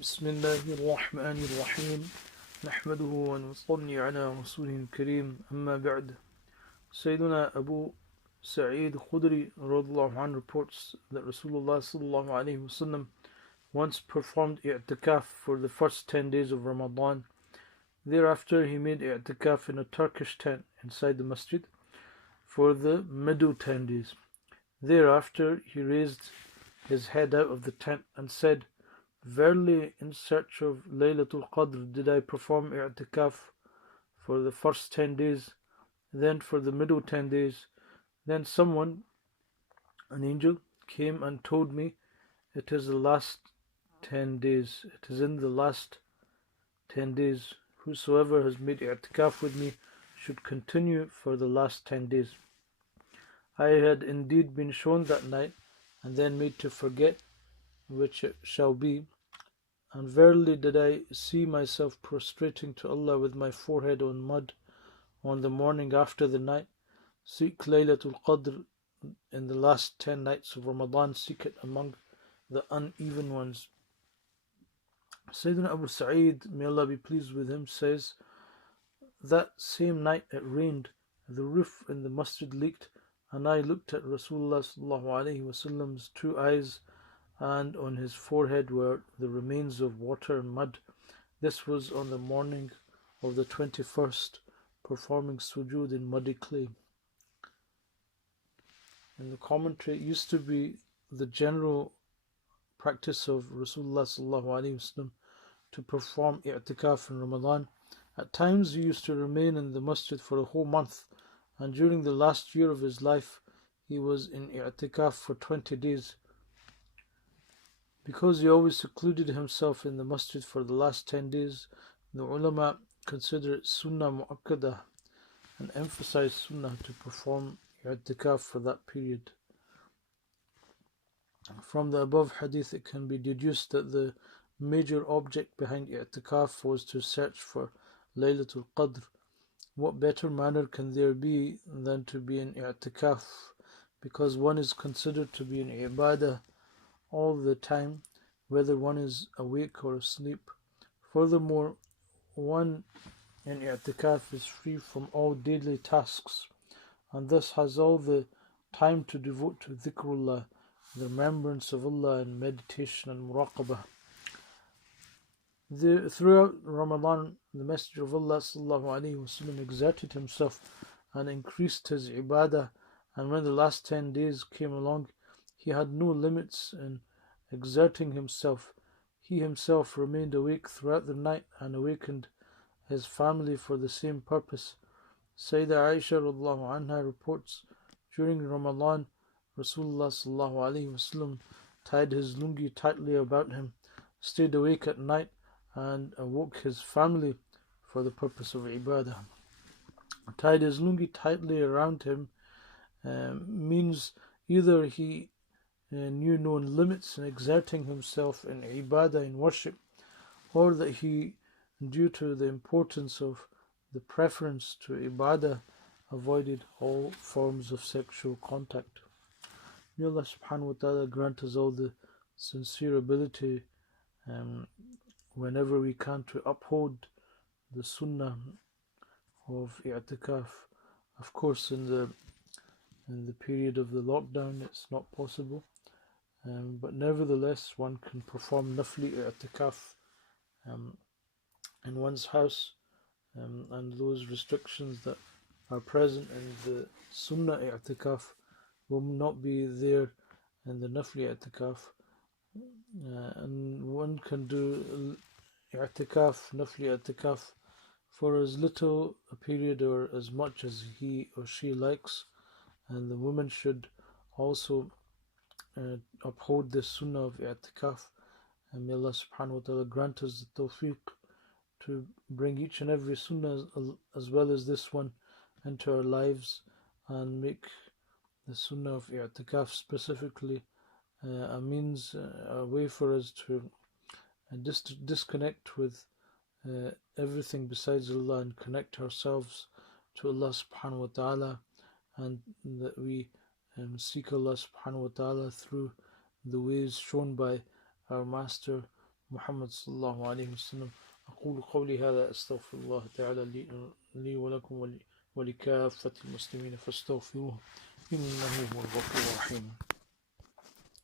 بسم الله الرحمن الرحيم نحمده ونصلي على رسوله الكريم أما بعد. Sayyiduna Abu Sa'id Khudri radhiallahu anhu reports that Rasulullah sallallahu alayhi wasallam once performed i'tikaf for the first 10 days of Ramadan. Thereafter he made i'tikaf in a Turkish tent inside the masjid for the middle 10 days. Thereafter he raised his head out of the tent and said, "Verily, in search of Laylatul Qadr did I perform i'tikaf for the first 10 days, then for the middle 10 days. Then someone, an angel, came and told me, it is the last 10 days. It is in the last 10 days. Whosoever has made i'tikaf with me should continue for the last 10 days." I had indeed been shown that night and then made to forget which it shall be. And verily did I see myself prostrating to Allah with my forehead on mud on the morning after the night. Seek Laylatul Qadr in the last 10 nights of Ramadan, seek it among the uneven ones. Sayyidina Abu Sa'id, may Allah be pleased with him, says, that same night it rained, the roof in the masjid leaked, and I looked at Rasulullah sallallahu alaihi wasallam's two eyes, and on his forehead were the remains of water and mud. This was on the morning of the 21st, performing sujood in muddy clay. In the commentary, it used to be the general practice of Rasulullah sallallahu alaihi wasallam to perform i'tikaf in Ramadan. At times he used to remain in the masjid for a whole month, and during the last year of his life he was in i'tikaf for 20 days. Because he always secluded himself in the masjid for the last 10 days, the ulama consider it sunnah mu'akkadah and emphasize sunnah to perform i'tikaf for that period. From the above hadith it can be deduced that the major object behind i'tikaf was to search for Laylatul Qadr. What better manner can there be than to be in i'tikaf, because one is considered to be in ibadah all the time, whether one is awake or asleep. Furthermore, one in i'tikaf is free from all daily tasks, and thus has all the time to devote to dhikrullah, the remembrance of Allah, and meditation and muraqabah. Throughout Ramadan, the Messenger of Allah sallallahu alaihi wasallam exerted himself and increased his ibadah, and when the last 10 days came along, he had no limits in exerting himself. He himself remained awake throughout the night and awakened his family for the same purpose. Sayyidah Aisha radhiallahu anha reports, during Ramadan, Rasulullah sallallahu alaihi wasallam tied his lungi tightly about him, stayed awake at night, and awoke his family for the purpose of ibadah. Tied his lungi tightly around him means either he knew no limits in exerting himself in ibadah, in worship, or that he, due to the importance of the preference to ibadah, avoided all forms of sexual contact. May Allah subhanahu wa ta'ala grant us all the sincere ability whenever we can to uphold the sunnah of i'tikaf. Of course, in the period of the lockdown it's not possible, but nevertheless one can perform nafli i'tikaf in one's house, and those restrictions that are present in the sunnah i'tikaf will not be there in the nafli i'tikaf. And one can do i'tikaf, nafli i'tikaf, for as little a period or as much as he or she likes, and the woman should also uphold the sunnah of i'tikaf. And may Allah subhanahu wa ta'ala grant us the tawfiq to bring each and every sunnah as well as this one into our lives, and make the sunnah of i'tikaf specifically a means, a way for us to disconnect with everything besides Allah and connect ourselves to Allah subhanahu wa ta'ala, and that we seek Allah subhanahu wa ta'ala through the ways shown by our Master Muhammad sallallahu alayhi wa sallam. أقول قولي هذا أستغفر الله تعالى لي ولكم ولكافة المسلمين فاستغفروه إنه هو الغفور الرحيم.